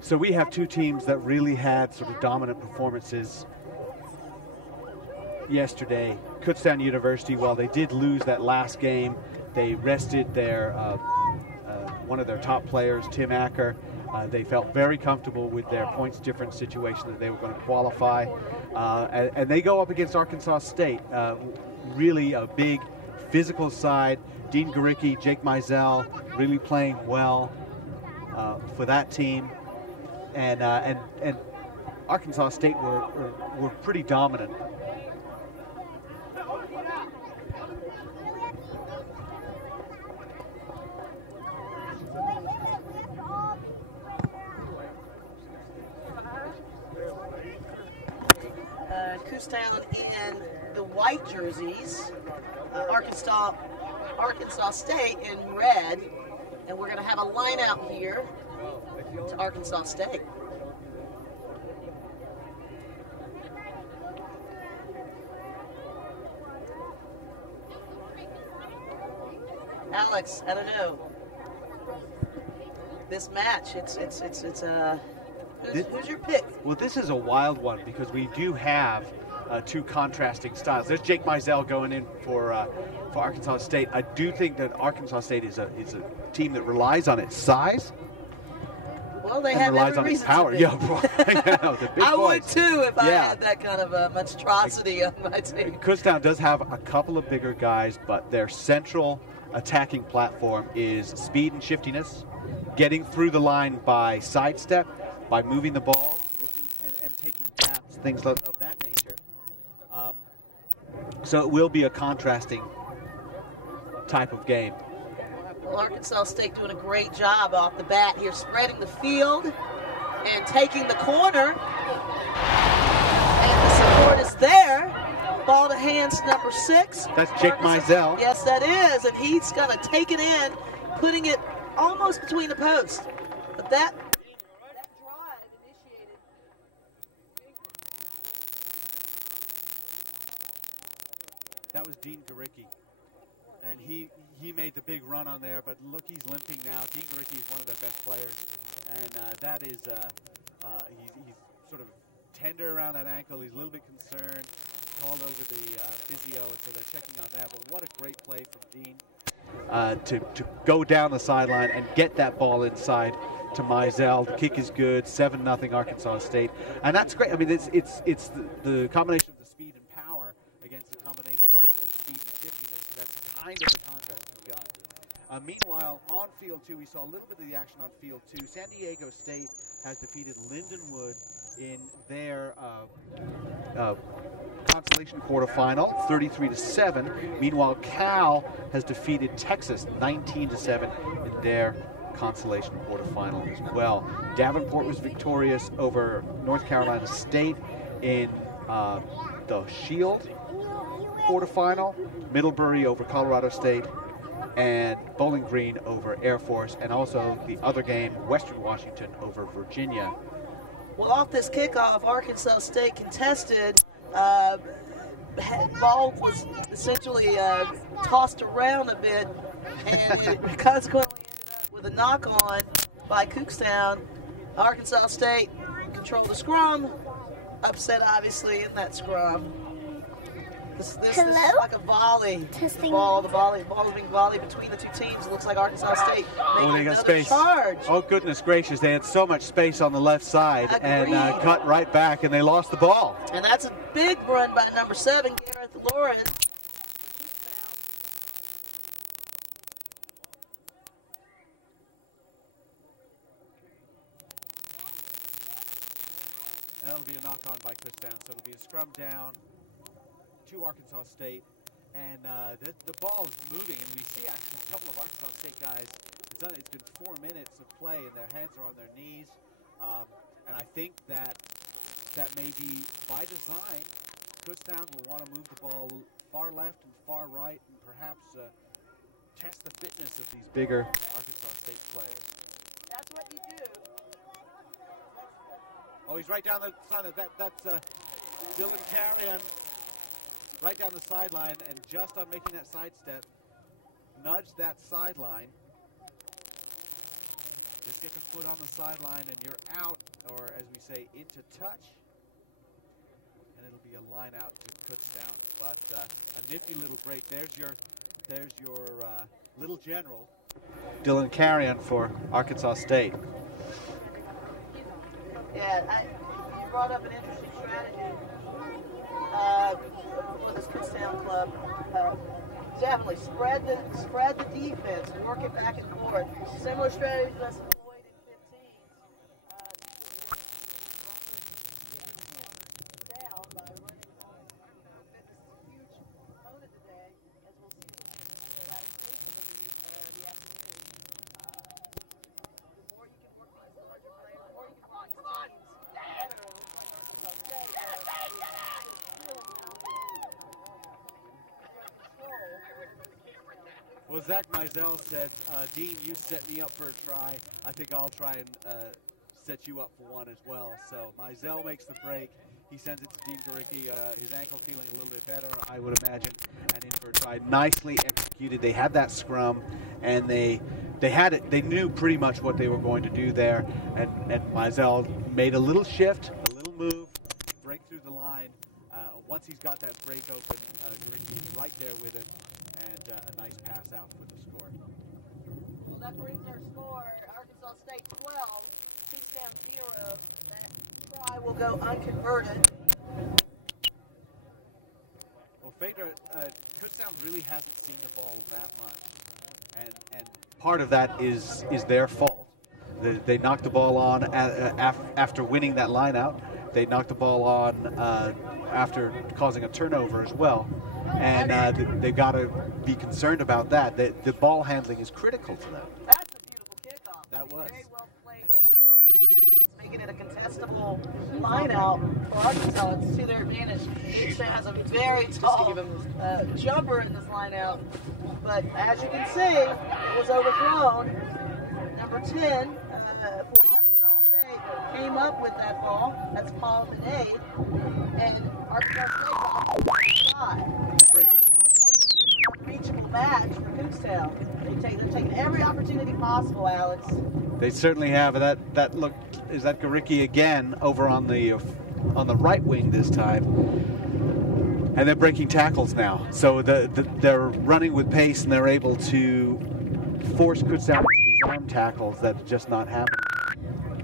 So we have two teams that really had sort of dominant performances yesterday. Kutztown University, while they did lose that last game, they rested their one of their top players, Tim Acker. They felt very comfortable with their points difference situation that they were going to qualify. And they go up against Arkansas State, really a big physical side. Dean Garicki, Jake Mizell really playing well for that team. And Arkansas State were pretty dominant. Kutztown in the white jerseys, Arkansas State in red, and we're going to have a line out here to Arkansas State. Alex, I don't know. This match, who's your pick? Well, this is a wild one because we do have two contrasting styles. There's Jake Mizell going in for Arkansas State. I do think that Arkansas State is a team that relies on its size. Well, they have every reason its power. To Yeah, the big I boys. would too if I had that kind of monstrosity on my team. Kutztown does have a couple of bigger guys, but their central attacking platform is speed and shiftiness, getting through the line by sidestep, by moving the ball, and taking taps, things of that nature. So it will be a contrasting type of game. Well, Arkansas State doing a great job off the bat here, spreading the field and taking the corner. And the support is there. Ball to hands number 6. That's Jake Mizell. Yes, that is. And he's going to take it in, putting it almost between the posts. But that drive initiated. That was Dean Garicki. And he made the big run on there, but look, he's limping now. Dean Garicki is one of their best players. And that is, he's sort of tender around that ankle. He's a little bit concerned. Called over the physio, and so they're checking on that. But what a great play from Dean to go down the sideline and get that ball inside to Mizell. The kick is good. 7-0 Arkansas State, and that's great. I mean, it's the combination of the speed and power against the combination of speed and shiftiness. That's kind of the contrast we've got. Meanwhile, on field 2, we saw a little bit of the action on field 2. San Diego State has defeated Lindenwood in their consolation quarterfinal, 33-7. Meanwhile, Cal has defeated Texas 19-7 in their consolation quarterfinal as well. Davenport was victorious over North Carolina State in the Shield quarterfinal. Middlebury over Colorado State, and Bowling Green over Air Force, and also the other game, Western Washington over Virginia. Well, off this kickoff, Arkansas State contested. Ball was essentially tossed around a bit, and it consequently ended up with a knock-on by Kutztown. Arkansas State controlled the scrum, upset obviously in that scrum. This is like a volley. Testing. The ball is being volleyed between the two teams. It looks like Arkansas State making they got another space. charge. Oh, goodness gracious. They had so much space on the left side. Agreed. And cut right back, and they lost the ball. And that's a big run by number 7, Gareth Lauren. That'll be a knock-on by Kutztown, so it'll be a scrum down to Arkansas State, and the ball is moving, and we see actually a couple of Arkansas State guys. It's been 4 minutes of play, and their hands are on their knees, and I think that may be by design. Kutztown will want to move the ball far left and far right, and perhaps test the fitness of these bigger Arkansas State players. That's what you do. Oh, he's right down the side. That's Dylan Carrion. Right down the sideline, and just on making that sidestep, nudged that sideline. Just get the foot on the sideline and you're out, or as we say, into touch. And it'll be a line out to Kutztown. But a nifty little break. There's your little general, Dylan Carrion for Arkansas State. Yeah, you brought up an interesting strategy for this Kutztown club. Definitely spread the defense, work it back and forth. Similar strategy that's employed in 15s. Down by running fitness is a huge component today, as we'll see the the afternoon. The more you can work these larger players, the more you can work these teams better, like Arkansas State. Well, Zach Mizell said, Dean, you set me up for a try. I think I'll try and set you up for one as well. So Mizell makes the break. He sends it to Dean Garicki. His ankle feeling a little bit better, I would imagine, and in for a try. Nicely executed. They had that scrum, and they had it. They knew pretty much what they were going to do there, and Mizell made a little shift, a little move, break through the line. Once he's got that break open, Garicki is right there with it. And a nice pass out for the score. Well, that brings our score, Arkansas State 12, Kutztown 0. That try will go unconverted. Well, Phaedra, Kutztown really hasn't seen the ball that much. And part of that is their fault. They knocked the ball on after winning that line out. They knocked the ball on after causing a turnover as well. And they've got to be concerned about that. The ball handling is critical to them. That's a beautiful kickoff. That was. Very well placed, bounced out of bounds, making it a contestable line out for Arkansas. It's to their advantage. Kutztown has a very tall jumper in this line out. But as you can see, it was overthrown. Number 10 for Arkansas State came up with that ball. That's Paul Minade. And Arkansas State got on the side. They are really making this an unreachable match for Kutztown. They're taking every opportunity possible, Alex. They certainly have. That look is that Garicki again over on the right wing this time, and they're breaking tackles now. So they're running with pace and they're able to force Kutztown into these arm tackles that are just not happening.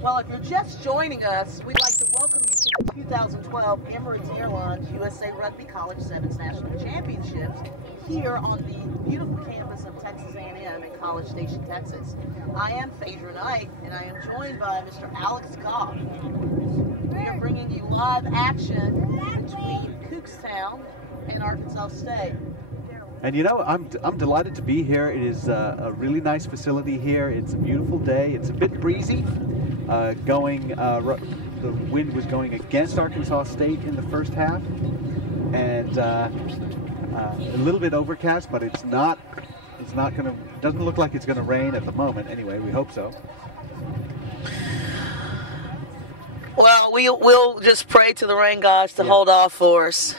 Well, if you're just joining us, we'd like to welcome you to the 2012 Emirates Airlines USA Rugby College Sevens National Championships here on the beautiful campus of Texas A&M in College Station, Texas. I am Phaedra Knight, and I am joined by Mr. Alex Goff. We are bringing you live action between Kutztown and Arkansas State. And you know, I'm delighted to be here. It is a really nice facility here. It's a beautiful day. It's a bit breezy. The wind was going against Arkansas State in the first half, and a little bit overcast, but it's not going to. Doesn't look like it's going to rain at the moment. Anyway, we hope so. Well, we'll just pray to the rain gods to hold off for us.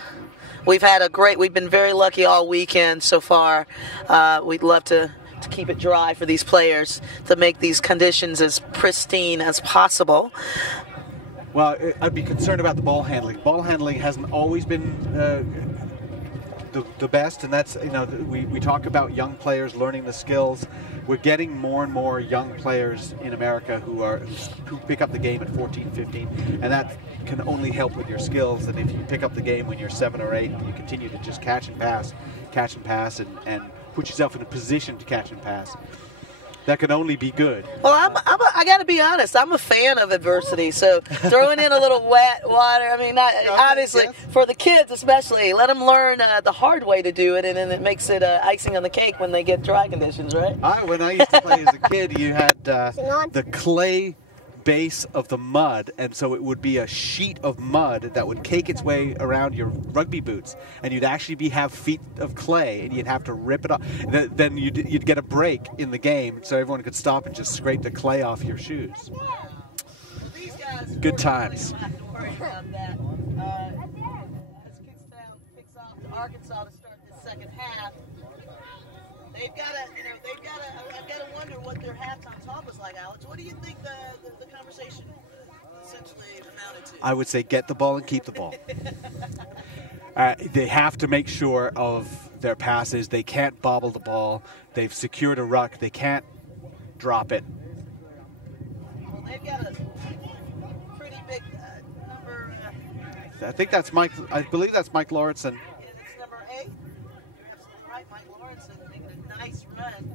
We've been very lucky all weekend so far. We'd love to keep it dry for these players to make these conditions as pristine as possible. Well, I'd be concerned about the ball handling. Ball handling hasn't always been the best, and that's, you know, we talk about young players learning the skills. We're getting more and more young players in America who pick up the game at 14, 15, and that can only help with your skills. And if you pick up the game when you're 7 or 8, and you continue to just catch and pass, and put yourself in a position to catch and pass, that can only be good. Well, I got to be honest. I'm a fan of adversity. So throwing in a little wet water. I mean, obviously for the kids especially, let them learn the hard way to do it, and then it makes it icing on the cake when they get dry conditions, right? When I used to play as a kid, you had the clay base of the mud, and so it would be a sheet of mud that would cake its way around your rugby boots, and you'd actually have feet of clay, and you'd have to rip it off. Then you'd get a break in the game, so everyone could stop and just scrape the clay off your shoes. These guys, good times. Don't have to worry about that. As Kutztown picks off to Arkansas to start the second half. They've got to, I've got to wonder what their halftime talk was like, Alex. What do you think the conversation essentially amounted to? I would say get the ball and keep the ball. They have to make sure of their passes. They can't bobble the ball. They've secured a ruck. They can't drop it. Well, they've got a pretty big number. I think that's Mike. I believe that's Mike Lauritsen. And it's number 8. You're absolutely right, Mike Lauritsen making a nice run.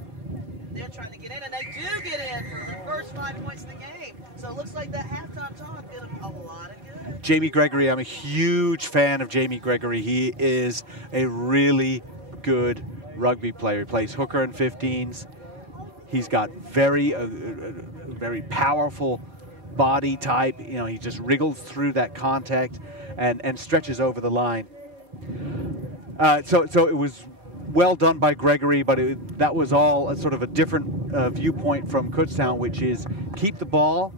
They're trying to get in, and they do get in for the first 5 points of the game. So it looks like that halftime talk did them a lot of good. Jamie Gregory, I'm a huge fan of Jamie Gregory. He is a really good rugby player. He plays hooker and 15s. He's got very powerful body type. You know, he just wriggles through that contact and stretches over the line. So it was well done by Gregory, but that was all a sort of a different viewpoint from Kutztown, which is keep the ball,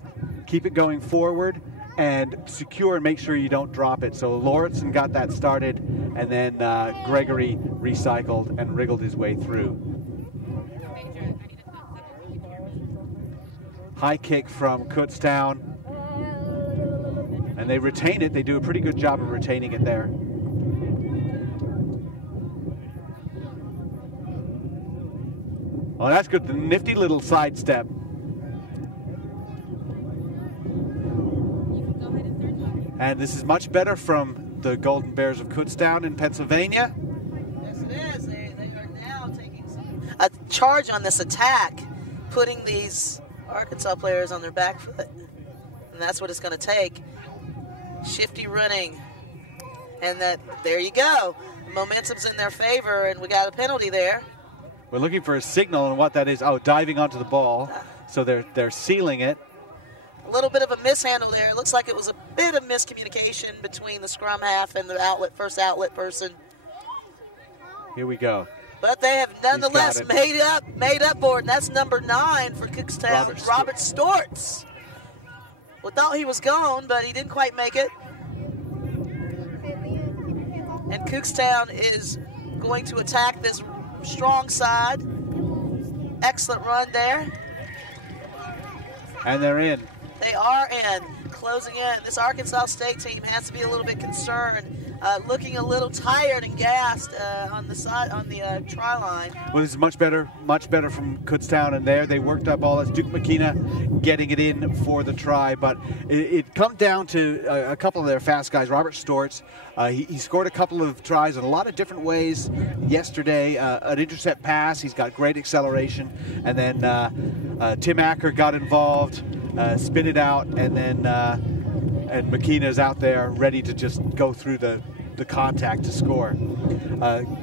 keep it going forward, and secure and make sure you don't drop it. So Lauritsen got that started, and then Gregory recycled and wriggled his way through. High kick from Kutztown, and they retain it. They do a pretty good job of retaining it there. Oh, that's good. The nifty little sidestep. And this is much better from the Golden Bears of Kutztown in Pennsylvania. Yes, it is. They are now taking a charge on this attack, putting these Arkansas players on their back foot. And that's what it's going to take. Shifty running. And there you go. Momentum's in their favor, and we got a penalty there. We're looking for a signal, and what that is, diving onto the ball. So they're sealing it. A little bit of a mishandle there. It looks like it was a bit of miscommunication between the scrum half and the first outlet person. Here we go. But they have nonetheless made up for it, and that's number 9 for Kutztown, Robert Stortz. We thought he was gone, but he didn't quite make it. And Kutztown is going to attack this strong side. Excellent run there. And they're in. They are in, closing in. This Arkansas State team has to be a little bit concerned, looking a little tired and gassed on the try line. Well, this is much better from Kutztown, and there they worked up all. That's Duke McKenna getting it in for the try, but it come down to a couple of their fast guys. Robert Stortz, he scored a couple of tries in a lot of different ways yesterday. An intercept pass, he's got great acceleration, and then Tim Acker got involved. Spin it out, and then and McKenna's out there ready to just go through the contact to score.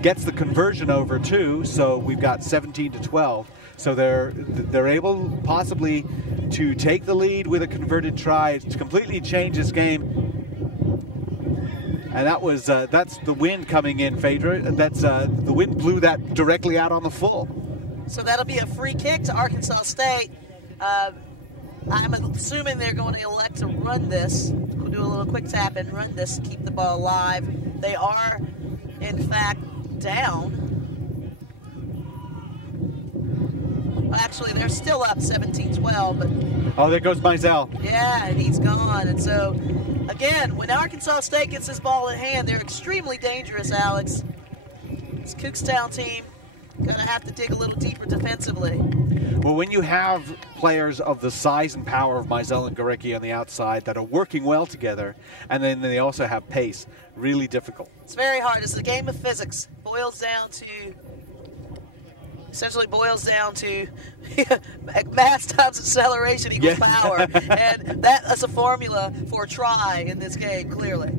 Gets the conversion over too, so we've got 17-12. So they're able possibly to take the lead with a converted try to completely change this game. And that's the wind coming in, Phaedra. That's the wind blew that directly out on the full. So that'll be a free kick to Arkansas State. I'm assuming they're going to elect to run this. We'll do a little quick tap and run this to keep the ball alive. They are, in fact, down. Well, actually, they're still up 17-12. But oh, there goes Mizell. Yeah, and he's gone. And so, again, when Arkansas State gets this ball in hand, they're extremely dangerous, Alex. This Kutztown team going to have to dig a little deeper defensively. Well, when you have players of the size and power of Mizell and Gorecki on the outside that are working well together, and then they also have pace, really difficult. It's very hard. It's a game of physics. Essentially boils down to mass times acceleration equals power. And that is a formula for a try in this game, clearly.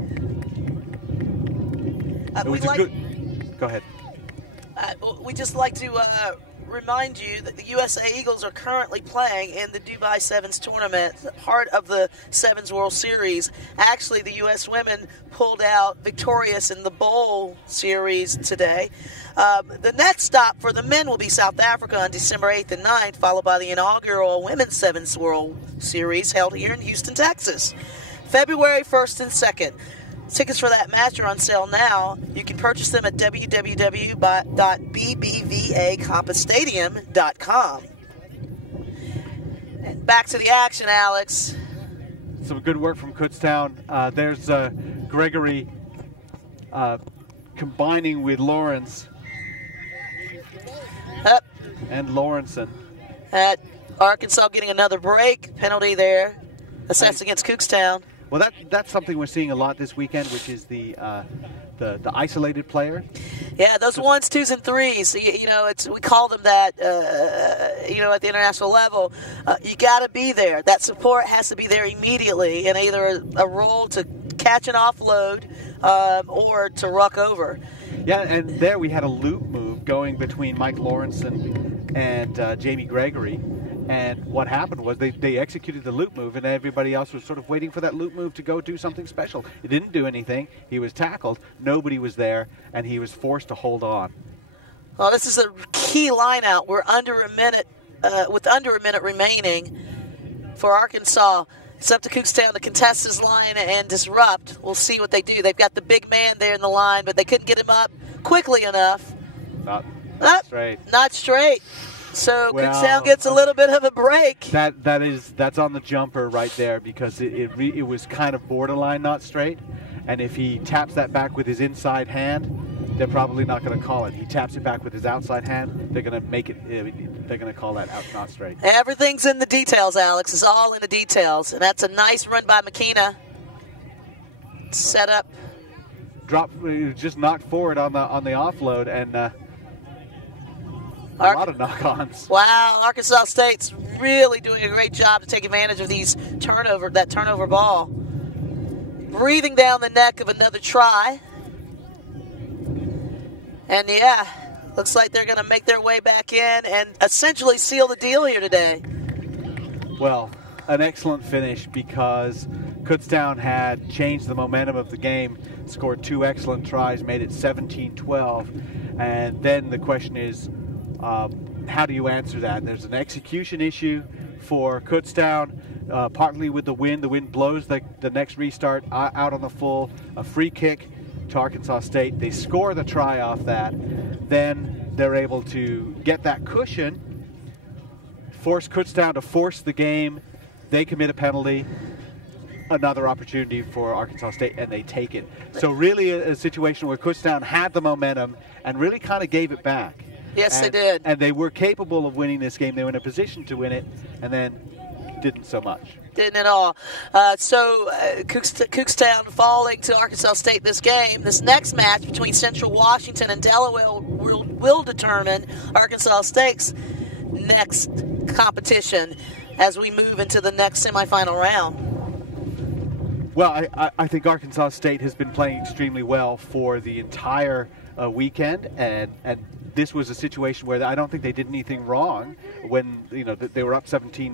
Go ahead. We just like to remind you that the USA Eagles are currently playing in the Dubai Sevens tournament, part of the Sevens World Series. Actually, the U.S. women pulled out victorious in the Bowl Series today. The next stop for the men will be South Africa on December 8th and 9th, followed by the inaugural Women's Sevens World Series held here in Houston, Texas, February 1st and 2nd. Tickets for that match are on sale now. You can purchase them at www.bbvacompassstadium.com. And back to the action, Alex. Some good work from Kutztown. There's Gregory combining with Lawrence and Lawrenson. At Arkansas getting another break penalty there, assessed against Kutztown. Well, that's something we're seeing a lot this weekend, which is the isolated player. Yeah, those 1s, 2s, and 3s. We call them that. At the international level, you got to be there. That support has to be there immediately, in either a role to catch an offload or to ruck over. Yeah, and there we had a loop move going between Mike Lawrenson and Jamie Gregory. And what happened was they executed the loop move, and everybody else was sort of waiting for that loop move to go do something special. It didn't do anything. He was tackled. Nobody was there, and he was forced to hold on. Well, this is a key line out. We're under a minute, with under a minute remaining for Arkansas. It's up to Kutztown to contest his line and disrupt. We'll see what they do. They've got the big man there in the line, but they couldn't get him up quickly enough. Not straight. Not straight. So Kutztown gets a little bit of a break. That's on the jumper right there, because it was kind of borderline not straight, and if he taps that back with his inside hand, they're probably not going to call it. He taps it back with his outside hand, they're going to make it. They're going to call that out not straight. Everything's in the details, Alex. It's all in the details, and that's a nice run by McKenna. Set up. Drop, just knocked forward on the offload, and. A lot of knock-ons. Wow, Arkansas State's really doing a great job to take advantage of that turnover ball. Breathing down the neck of another try. And yeah, looks like they're going to make their way back in and essentially seal the deal here today. Well, an excellent finish, because Kutztown had changed the momentum of the game, scored 2 excellent tries, made it 17-12. And then the question is, how do you answer that? There's an execution issue for Kutztown, partly with the wind. The wind blows the next restart out on the full. A free kick to Arkansas State. They score the try off that. Then they're able to get that cushion, force Kutztown to force the game. They commit a penalty. Another opportunity for Arkansas State, and they take it. So really a situation where Kutztown had the momentum and really kind of gave it back. Yes, they did. And they were capable of winning this game. They were in a position to win it, and then didn't so much. Didn't at all. Kutztown falling to Arkansas State this game. This next match between Central Washington and Delaware will determine Arkansas State's next competition as we move into the next semifinal round. Well, I think Arkansas State has been playing extremely well for the entire weekend, and this was a situation where I don't think they did anything wrong when they were up 17